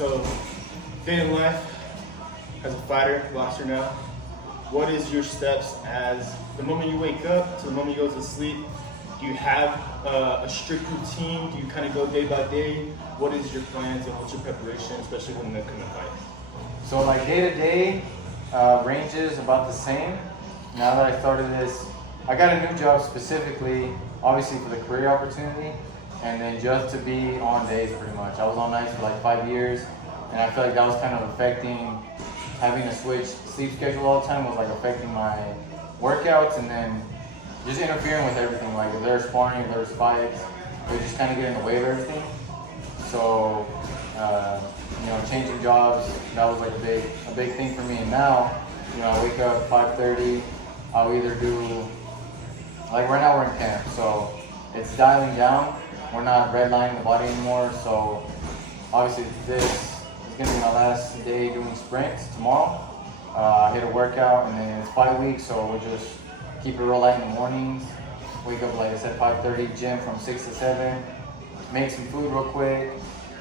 So, day in life as a fighter, boxer now, what is your steps as the moment you wake up to the moment you go to sleep? Do you have a strict routine? Do you kind of go day by day? What is your plans and what's your preparation, especially when they're coming to fight? So like day to day ranges about the same. Now that I started this, I got a new job specifically, obviously for the career opportunity, and then just to be on days pretty much. I was on nights for like 5 years, and I feel like that was kind of affecting, having to switch sleep schedule all the time was like affecting my workouts, and then just interfering with everything. Like if there's sparring, if there's fights, it would just kind of get in the way of everything. So, changing jobs, that was like a big thing for me. And now, I wake up 5:30. I'll either do, like right now we're in camp, so it's dialing down. We're not redlining the body anymore. So obviously this is gonna be my last day doing sprints tomorrow. I hit a workout, and then it's 5 weeks, so we'll just keep it real light in the mornings. Wake up, like I said, 5:30, gym from 6 to 7. Make some food real quick,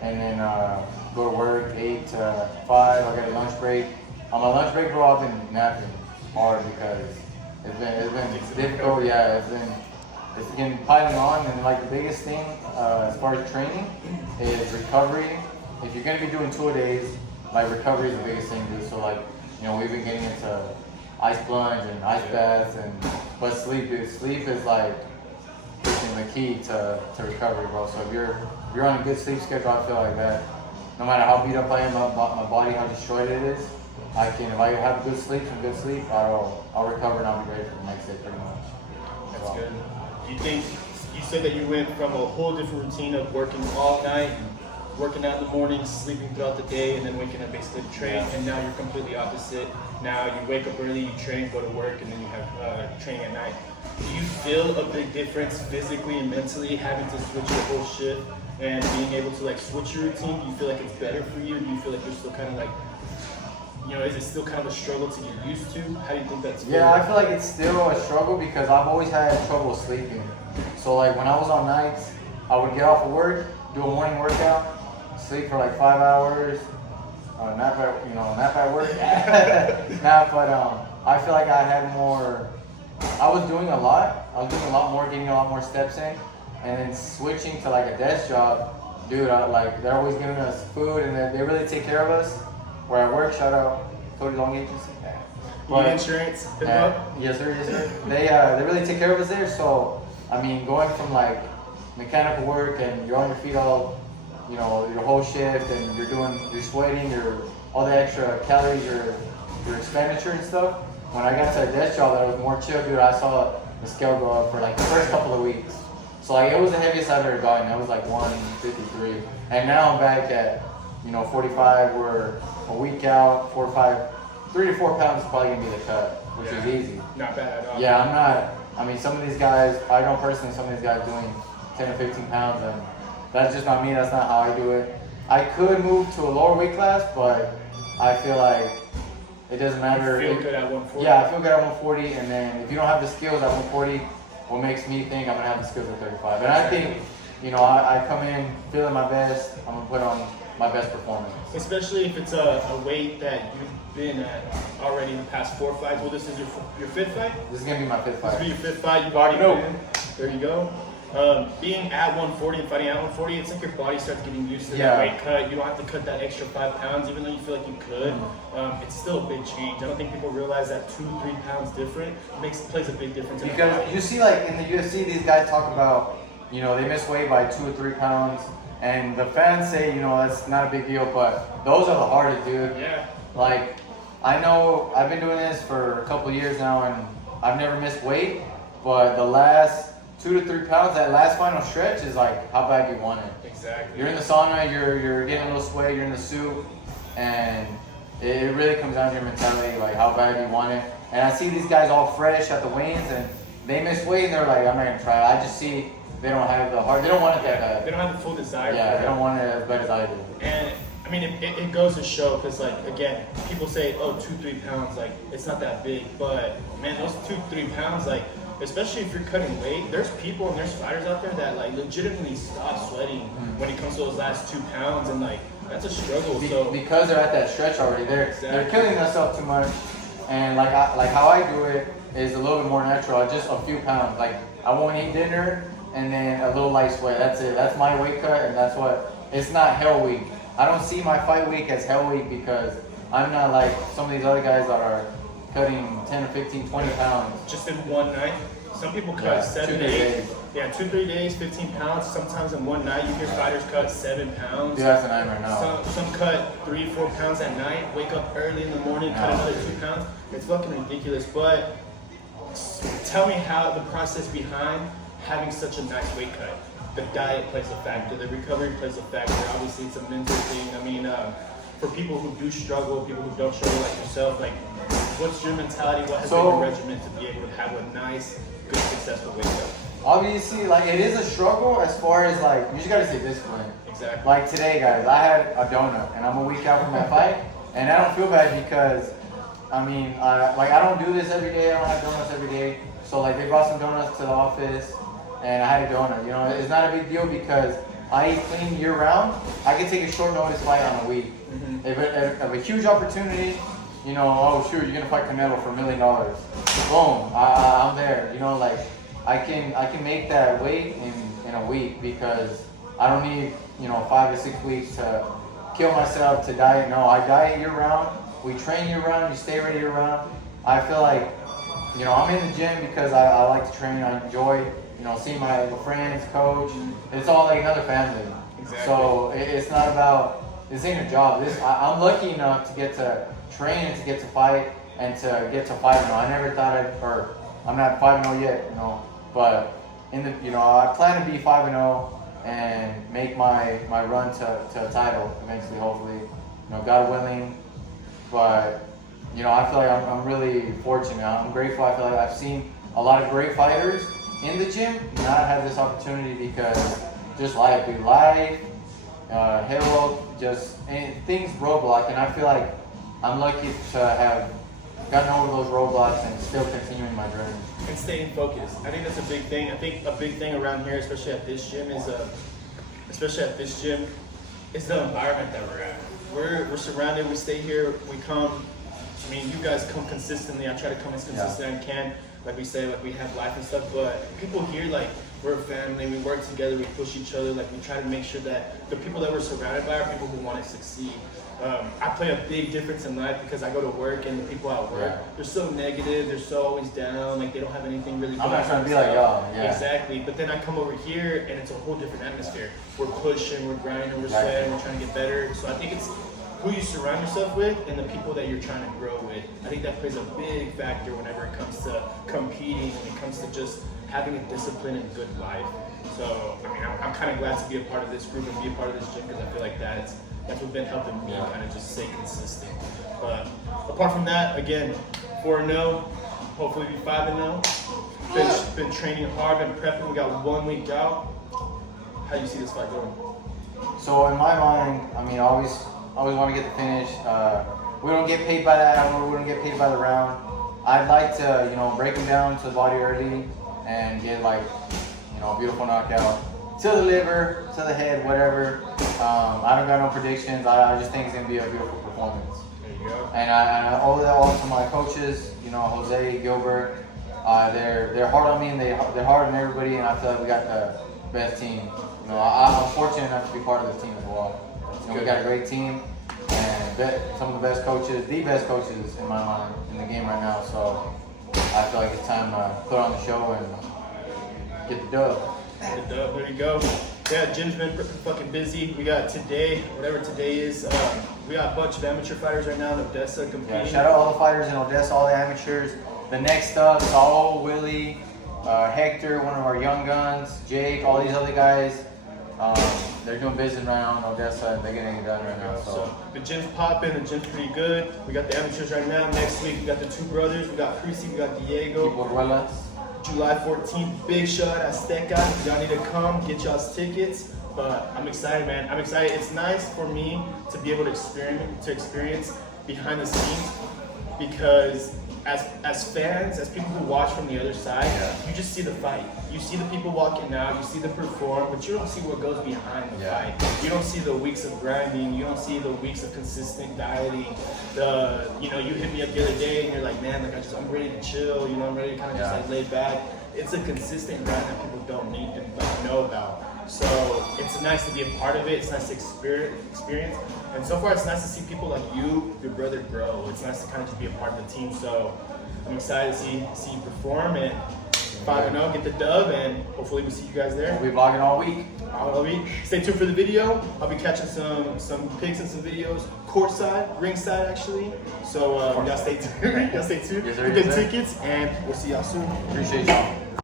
and then go to work 8 to 5. I got a lunch break. On my lunch break, bro, I've been napping hard because it's been difficult. Yeah, it's been piling on, and like the biggest thing as far as training is recovery. If you're gonna be doing 2 days, like recovery is the biggest thing, dude. So like, we've been getting into ice plunge and ice baths, but sleep is like the key to recovery, bro. So if you're on a good sleep schedule, I feel like that, no matter how beat up I am, my body, how destroyed it is, if I have good sleep, I'll recover and I'll be ready for the next day pretty much. That's good. Do you think, you said that you went from a whole different routine of working all night, working out in the morning, sleeping throughout the day, and then waking up basically to train, and now you're completely opposite. Now you wake up early, you train, go to work, and then you have training at night. Do you feel a big difference physically and mentally having to switch your whole shift and being able to like switch your routine? Do you feel like it's better for you? Do you feel like you're still kind of like, is it still kind of a struggle to get used to? How do you think that's? Yeah, I feel like it's still a struggle because I've always had trouble sleeping. So like when I was on nights, I would get off of work, do a morning workout, sleep for like 5 hours, nap at work. But I feel like I had more. I was doing a lot more, getting a lot more steps in, and then switching to like a desk job, dude. They're always giving us food, and they really take care of us. Where I work, shout out Cody Long Agency. But insurance, yes sir. They really take care of us there. So I mean, going from like mechanical work and you're on your feet all, your whole shift, and you're sweating, all the extra calories, your expenditure and stuff. When I got to a desk job that was more chill, dude, I saw the scale go up for like the first couple of weeks. So like it was the heaviest I've ever gotten. It was like 153, and now I'm back at 45. We're a week out, 3 to 4 pounds is probably gonna be the cut, which is easy. Not bad at all. Yeah, I'm not. I mean, some of these guys, I know personally, some of these guys doing 10 to 15 pounds, and that's just not me. That's not how I do it. I could move to a lower weight class, but I feel like it doesn't matter. You feel good at 140? Yeah, I feel good at 140, and then if you don't have the skills at 140, what makes me think I'm gonna have the skills at 35? And I think, I come in feeling my best. I'm gonna put on my best performance. Especially if it's a weight that you've been at already in the past 4 fights. Well, this is your fifth fight? This is gonna be my fifth fight. This will be your fifth fight. You've already been. There you go. Being at 140 and fighting at 140, it's like your body starts getting used to that weight cut. You don't have to cut that extra 5 pounds, even though you feel like you could. It's still a big change. I don't think people realize that 2-3 pounds different plays a big difference. Because you see, like in the UFC, these guys talk about, they miss weight by 2 or 3 pounds, and the fans say, that's not a big deal, but those are the hardest, dude. Yeah. Like, I know I've been doing this for a couple of years now, and I've never missed weight, but the last 2 to 3 pounds, that last final stretch is like how bad you want it. Exactly. You're in the sauna, you're getting a little sweat, you're in the suit, and it really comes down to your mentality, like how bad you want it. And I see these guys all fresh at the weigh-ins, and they miss weight, and they're like, I'm not gonna try it. I just see they don't have the heart. They don't want it that bad. They don't have the full desire. Yeah, they don't want it as bad as I do. And I mean, it goes to show, because like, again, people say, 2-3 pounds, like it's not that big, but man, those 2-3 pounds, like, especially if you're cutting weight, there's people and there's fighters out there that like legitimately stop sweating when it comes to those last 2 pounds, and like That's a struggle. So because they're at that stretch already, they're killing themselves too much. And like how I do it is a little bit more natural. Just a few pounds. Like I won't eat dinner and then a little light sweat. That's it. That's my weight cut, and that's what. It's not hell week. I don't see my fight week as hell week because I'm not like some of these other guys that are cutting 10 or 15, 20 pounds. just in one night. Some people cut Yeah, 7 2-3 8. days. Yeah, 2-3 days, 15 pounds. Sometimes in one night, you hear fighters cut 7 pounds. Dude, that's a nightmare now. Some cut 3-4 pounds at night. Wake up early in the morning, cut another 2 pounds. It's fucking ridiculous. But tell me how the process behind having such a nice weight cut. The diet plays a factor. The recovery plays a factor. Obviously, it's a mental thing. I mean, for people who do struggle, people who don't struggle like yourself, like, what's your mentality? What has been your regimen to be able to have a nice, good, successful weight cut? Obviously, like it is a struggle as far as like you just gotta stay disciplined. Exactly. Like today, guys, I had a donut and I'm a week out from my fight, and I don't feel bad because, I mean, I don't do this every day. I don't have donuts every day. So like they brought some donuts to the office, and I had a donut. You know, it's not a big deal because I eat clean year round. I can take a short notice fight on a week. Mm-hmm. If a huge opportunity, you know, oh shoot, you're gonna fight Canelo for $1 million. Boom, I'm there. You know, like I can make that weight in a week because I don't need 5 to 6 weeks to kill myself to diet. No, I diet year round. We train year round. You stay ready year round. I feel like I'm in the gym because I like to train. I enjoy seeing my friends, coach. It's all like another family. Exactly. So it's not about this ain't a job. I'm lucky enough to get to train and to get to fight and to get to 5-0. I never thought I'm not 5-0 yet, but I plan to be 5-0 and make my run to a title eventually, hopefully, God willing. But I feel like I'm really fortunate. I'm grateful. I feel like I've seen a lot of great fighters in the gym not have this opportunity because just life, health, just things roadblock, and I feel like I'm lucky to have gotten over those roadblocks and still continuing my journey. And staying focused. I think that's a big thing. I think a big thing around here, especially at this gym, is the environment that we're at. We're surrounded. We stay here. We come. I mean, you guys come consistently. I try to come as consistent as I can. Like we say, like we have life and stuff. But people here, like we're a family. We work together. We push each other. Like we try to make sure that the people that we're surrounded by are people who want to succeed. I play a big difference in life because I go to work and the people at work, they're so negative, they're so always down, like they don't have anything really going on. I'm not trying to be like y'all. Yeah. Exactly. But then I come over here and it's a whole different atmosphere. We're pushing, we're grinding, we're sweating, we're trying to get better. So I think it's who you surround yourself with and the people that you're trying to grow with. I think that plays a big factor whenever it comes to competing, when it comes to just having a discipline and good life. So, I mean, I'm kind of glad to be a part of this group and be a part of this gym because I feel like that's what's been helping me kind of just stay consistent. But apart from that, again, 4-0, hopefully be 5-0. Been training hard, been prepping. We got 1 week out. How do you see this fight going? So in my mind, I mean, I always want to get the finish. We don't get paid by that hour. We don't get paid by the round. I'd like to, break him down to the body early and get like, a beautiful knockout to the liver, to the head, whatever. I don't got no predictions. I just think it's gonna be a beautiful performance. There you go. And I owe that all to my coaches. Jose, Gilbert. They're hard on me and they're hard on everybody. And I feel like we got the best team. I'm fortunate enough to be part of this team as well. We got a great team and some of the best coaches, the best coaches in my mind in the game right now. So I feel like it's time to put on the show and get the dub. There you go. Yeah, gym's been fucking busy. We got today, whatever today is. We got a bunch of amateur fighters right now in Odessa competing. Yeah, shout out all the fighters in Odessa, all the amateurs. The next up, Saul, Willie, Hector, one of our young guns, Jake, all these other guys. They're doing business right now in Odessa and they're getting it done right now. So the gym's popping, the gym's pretty good. We got the amateurs right now. Next week we got the two brothers. We got Prisi, we got Diego. July 14th, big shot at Azteca. Y'all need to come, get y'all's tickets. But I'm excited, man. I'm excited. It's nice for me to be able to experience behind the scenes because as fans, as people who watch from the other side, you just see the fight. You see the people walking out, you see them perform, but you don't see what goes behind the fight. You don't see the weeks of grinding, you don't see the weeks of consistent dieting. You hit me up the other day and you're like, man, like I'm ready to chill, I'm ready to kind of just like lay back. It's a consistent grind that people don't need to know about. So it's nice to be a part of it. It's nice to experience. And so far, it's nice to see people like you, your brother, grow. It's nice to kind of just be a part of the team. So I'm excited to see you perform and 5-0, get the dub, and hopefully we see you guys there. We'll be vlogging all week. Stay tuned for the video. I'll be catching some pics and some videos, courtside, ringside actually. So y'all stay tuned. Y'all stay tuned. Yes, sir, Get yes, sir. tickets, and we'll see y'all soon. Appreciate y'all.